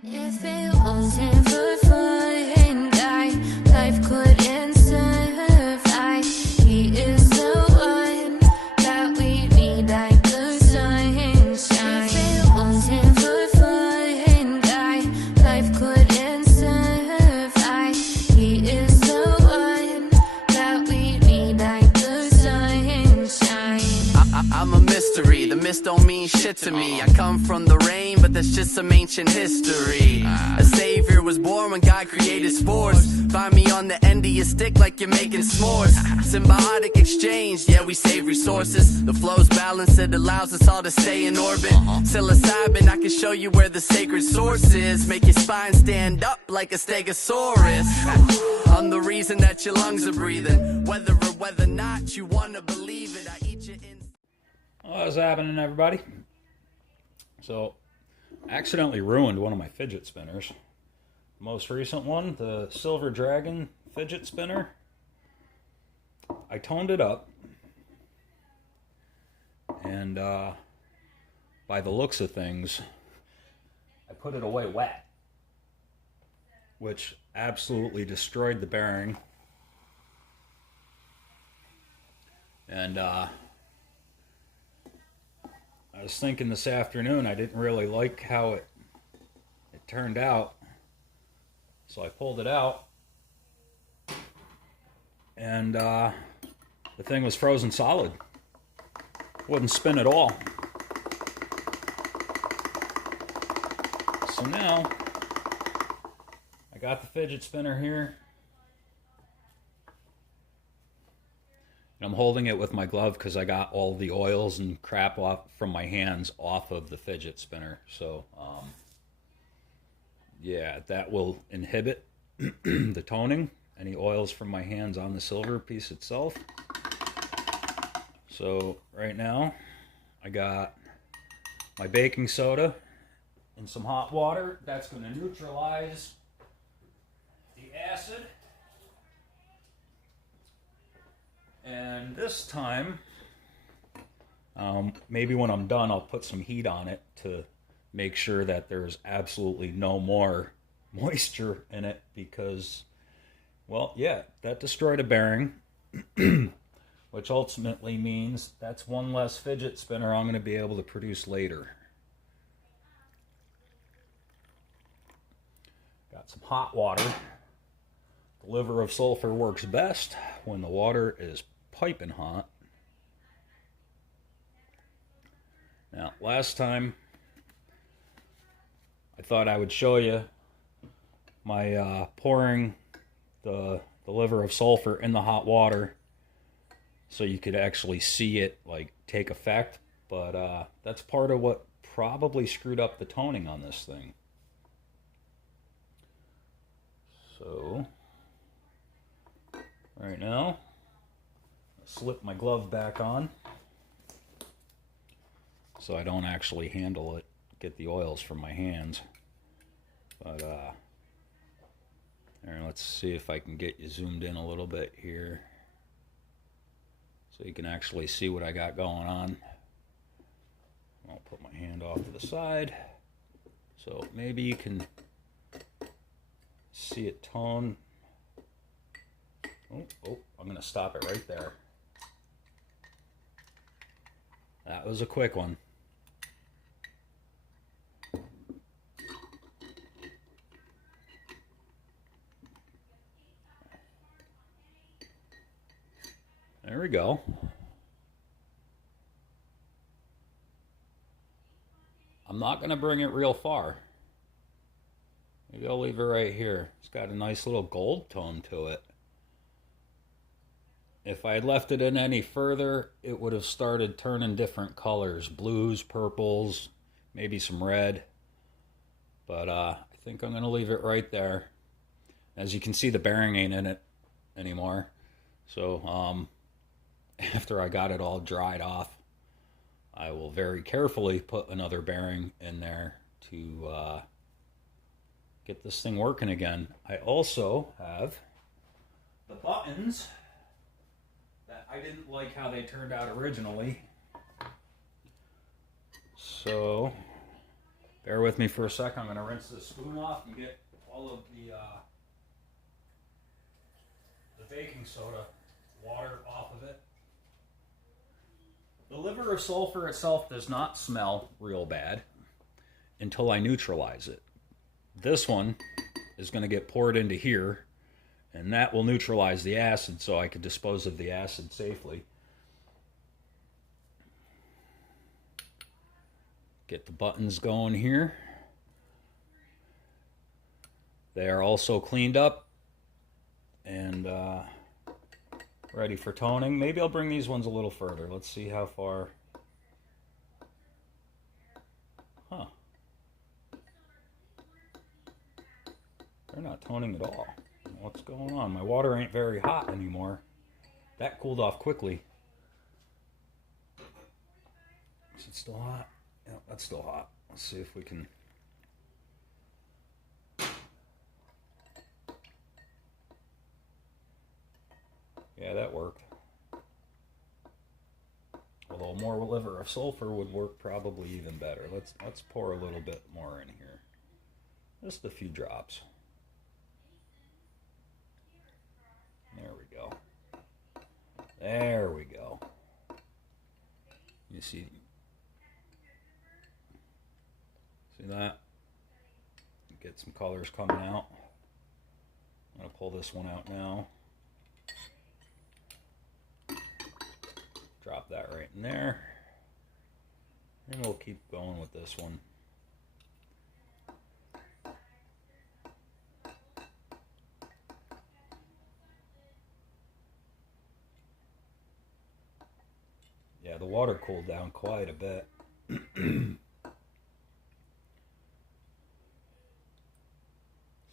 If it wasn't for fun, life couldn't survive. He is the one that we need, like the sunshine. If it wasn't for fun, life couldn't survive. He is the one that we need, like the sunshine. I'm a mystery, the mist don't mean shit to me. I come from the rain, but that's just some ancient history. A savior was born when God created spores. Find me on the end of your stick like you're making s'mores. Symbiotic exchange, yeah, we save resources. The flow's balanced, it allows us all to stay in orbit. Psilocybin, I can show you where the sacred source is. Make your spine stand up like a stegosaurus. I'm the reason that your lungs are breathing. Whether or whether not you wanna believe it, I eat you in. What's happening, everybody? So, I accidentally ruined one of my fidget spinners. The most recent one, the Silver Dragon fidget spinner. I toned it up, and by the looks of things, I put it away wet, which absolutely destroyed the bearing. And I was thinking this afternoon, I didn't really like how it turned out, so I pulled it out, and the thing was frozen solid. Wouldn't spin at all. So now, I got the fidget spinner here, and I'm holding it with my glove because I got all the oils and crap off from my hands off of the fidget spinner. So, yeah, that will inhibit the toning, any oils from my hands on the silver piece itself. So, right now, I got my baking soda and some hot water. That's going to neutralize the acid. And this time, maybe when I'm done, I'll put some heat on it to make sure that there's absolutely no more moisture in it because, well, yeah, that destroyed a bearing, which ultimately means that's one less fidget spinner I'm going to be able to produce later. Got some hot water. The liver of sulfur works best when the water is piping hot. Now, last time I thought I would show you my pouring the liver of sulfur in the hot water so you could actually see it like take effect, but that's part of what probably screwed up the toning on this thing. So right now, slip my glove back on so I don't actually handle it, get the oils from my hands. But let's see if I can get you zoomed in a little bit here so you can actually see what I got going on. I'll put my hand off to the side so maybe you can see it tone. Oh, I'm going to stop it right there. That was a quick one. There we go. I'm not going to bring it real far. Maybe I'll leave it right here. It's got a nice little gold tone to it. If I had left it in any further, it would have started turning different colors. Blues, purples, maybe some red. But I think I'm going to leave it right there. As you can see, the bearing ain't in it anymore. So after I got it all dried off, I will very carefully put another bearing in there to get this thing working again. I also have the buttons that I didn't like how they turned out originally. So Bear with me for a second. I'm going to rinse this spoon off and get all of the baking soda water off of it. The liver of sulfur itself does not smell real bad until I neutralize it. This one is going to get poured into here, and that will neutralize the acid so I can dispose of the acid safely. Get the buttons going here. They are also cleaned up and ready for toning. Maybe I'll bring these ones a little further. Let's see how far. Huh. They're not toning at all. What's going on? My water ain't very hot anymore. That cooled off quickly. Is it still hot? Yeah, that's still hot. Let's see if we can. Yeah, that worked. Although more liver of sulfur would work probably even better. Let's pour a little bit more in here. Just a few drops. There we go. There we go. You see that? Get some colors coming out. I'm going to pull this one out now. Drop that right in there. And we'll keep going with this one. Yeah, the water cooled down quite a bit. See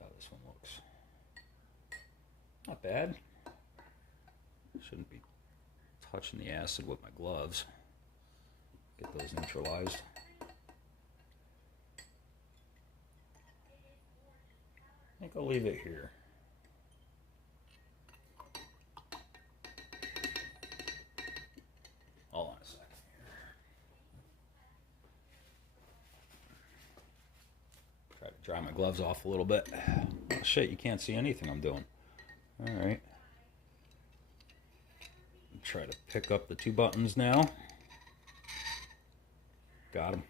how this one looks. Not bad. Shouldn't be touching the acid with my gloves. Get those neutralized. I think I'll leave it here. Hold on a second here. Try to dry my gloves off a little bit. Oh shit, you can't see anything I'm doing. Alright. Try to pick up the two buttons now. Got them.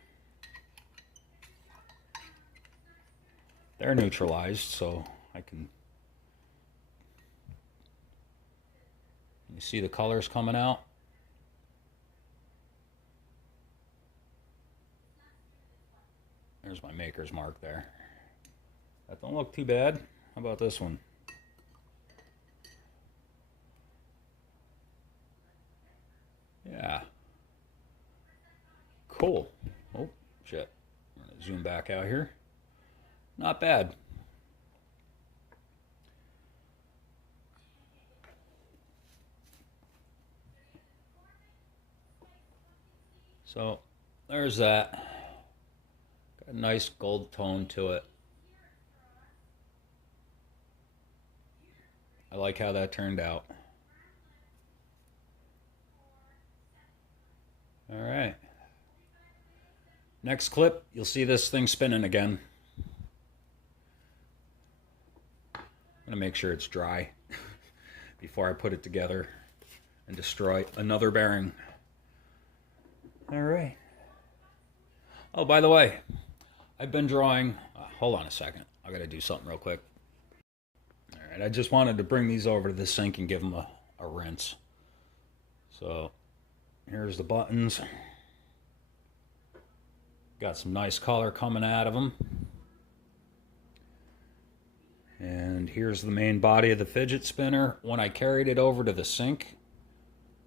They're neutralized, so I can. You see the colors coming out? There's my maker's mark there. That don't look too bad. How about this one? Yeah. Cool. Oh, shit. I'm going to zoom back out here. Not bad. So, there's that. Got a nice gold tone to it. I like how that turned out. All right. Next clip, you'll see this thing spinning again. I'm going to make sure it's dry before I put it together and destroy another bearing. All right. Oh, by the way, I've been drawing. Hold on a second. I got to do something real quick. All right. I just wanted to bring these over to the sink and give them a rinse. So here's the buttons. Got some nice color coming out of them. And here's the main body of the fidget spinner. When I carried it over to the sink,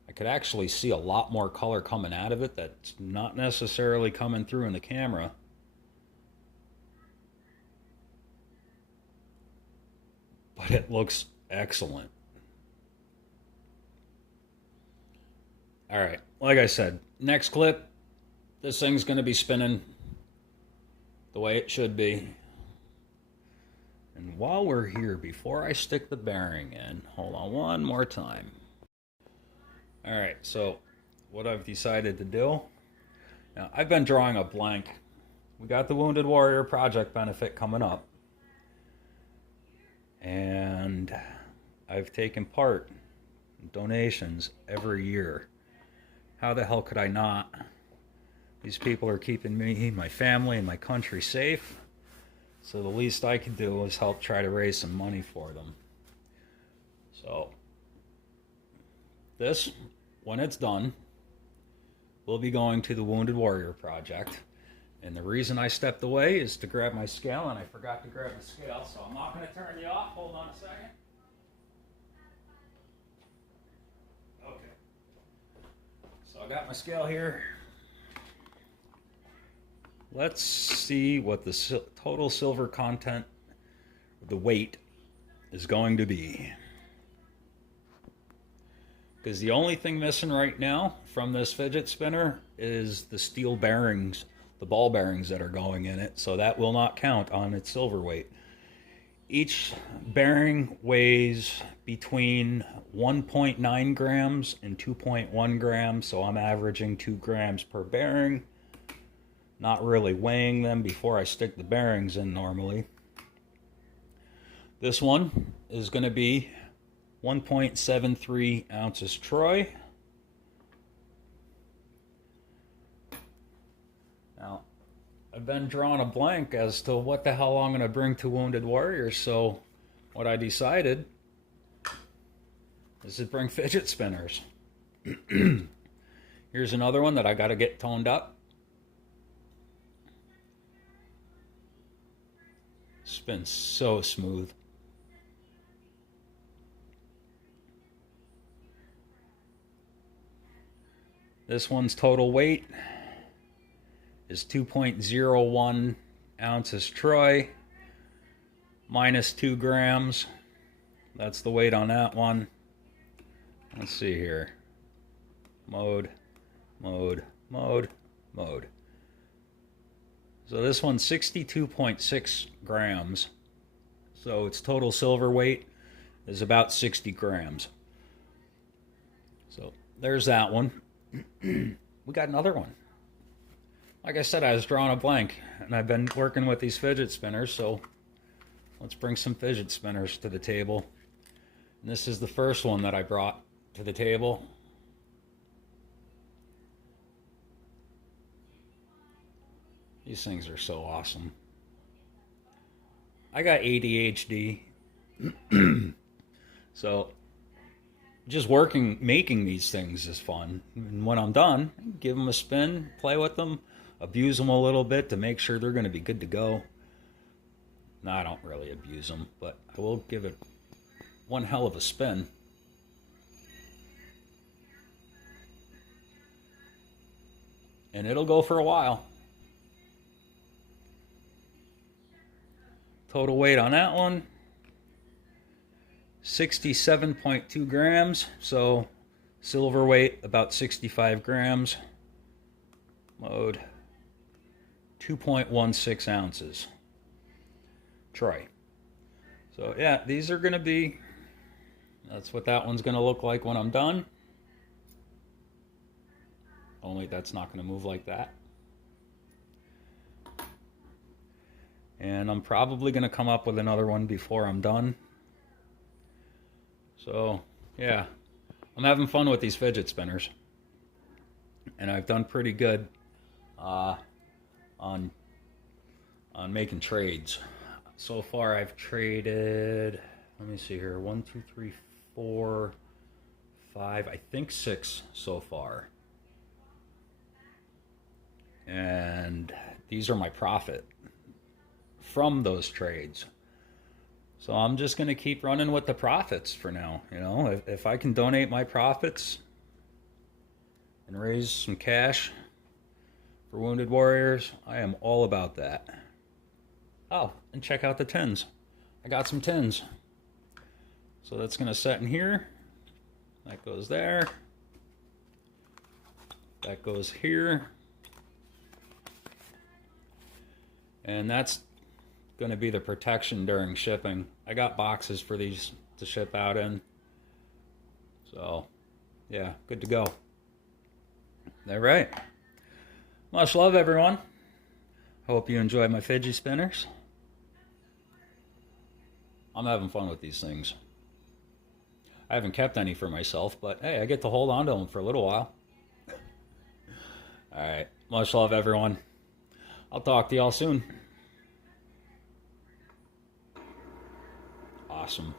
I could actually see a lot more color coming out of it that's not necessarily coming through in the camera. But it looks excellent. All right, like I said, next clip, this thing's going to be spinning the way it should be. And while we're here, before I stick the bearing in, hold on one more time. All right, so what I've decided to do, now I've been drawing a blank we got the Wounded Warrior Project benefit coming up. And I've taken part in donations every year. How the hell could I not? These people are keeping me, my family, and my country safe. So the least I could do is help try to raise some money for them. So this, when it's done, will be going to the Wounded Warrior Project. And the reason I stepped away is to grab my scale, and I forgot to grab the scale, so I'm not going to turn you off. Hold on a second. Okay. So I got my scale here. Let's see what the total silver content, the weight, is going to be. Because the only thing missing right now from this fidget spinner is the steel bearings, the ball bearings that are going in it, so that will not count on its silver weight. Each bearing weighs between 1.9 grams and 2.1 grams, so I'm averaging 2 grams per bearing. Not really weighing them before I stick the bearings in normally. This one is going to be 1.73 ounces troy. Now, I've been drawing a blank as to what the hell I'm going to bring to Wounded Warriors, so what I decided is to bring fidget spinners. Here's another one that I got to get toned up. Spins so smooth. This one's total weight is 2.01 ounces troy, minus 2 grams. That's the weight on that one. Let's see here. Mode, mode, mode, mode. So this one's 62.6 grams. So its total silver weight is about 60 grams. So there's that one. We got another one. Like I said, I was drawing a blank, and I've been working with these fidget spinners, so let's bring some fidget spinners to the table. And this is the first one that I brought to the table. These things are so awesome. I got ADHD, so just making these things is fun. And when I'm done, give them a spin, play with them, abuse them a little bit to make sure they're going to be good to go. No, I don't really abuse them, but I will give it one hell of a spin. And it'll go for a while. Total weight on that one, 67.2 grams, so silver weight about 65 grams. Mode, 2.16 ounces. Troy. So yeah, these are going to be, that's what that one's going to look like when I'm done. Only that's not going to move like that. And I'm probably going to come up with another one before I'm done. So, yeah, I'm having fun with these fidget spinners. And I've done pretty good on making trades. So far I've traded, let me see here, 1, 2, 3, 4, 5, I think 6 so far. And these are my profit from those trades. So I'm just going to keep running with the profits for now. You know, if I can donate my profits and raise some cash for Wounded Warriors, I am all about that. Oh, and check out the tins. I got some tins. So that's going to set in here. That goes there. That goes here. And that's going to be the protection during shipping. I got boxes for these to ship out in. So, yeah, good to go. All right. Much love, everyone. Hope you enjoy my fidget spinners. I'm having fun with these things. I haven't kept any for myself, but hey, I get to hold on to them for a little while. Alright, much love everyone. I'll talk to y'all soon. Awesome.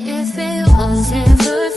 If it wasn't for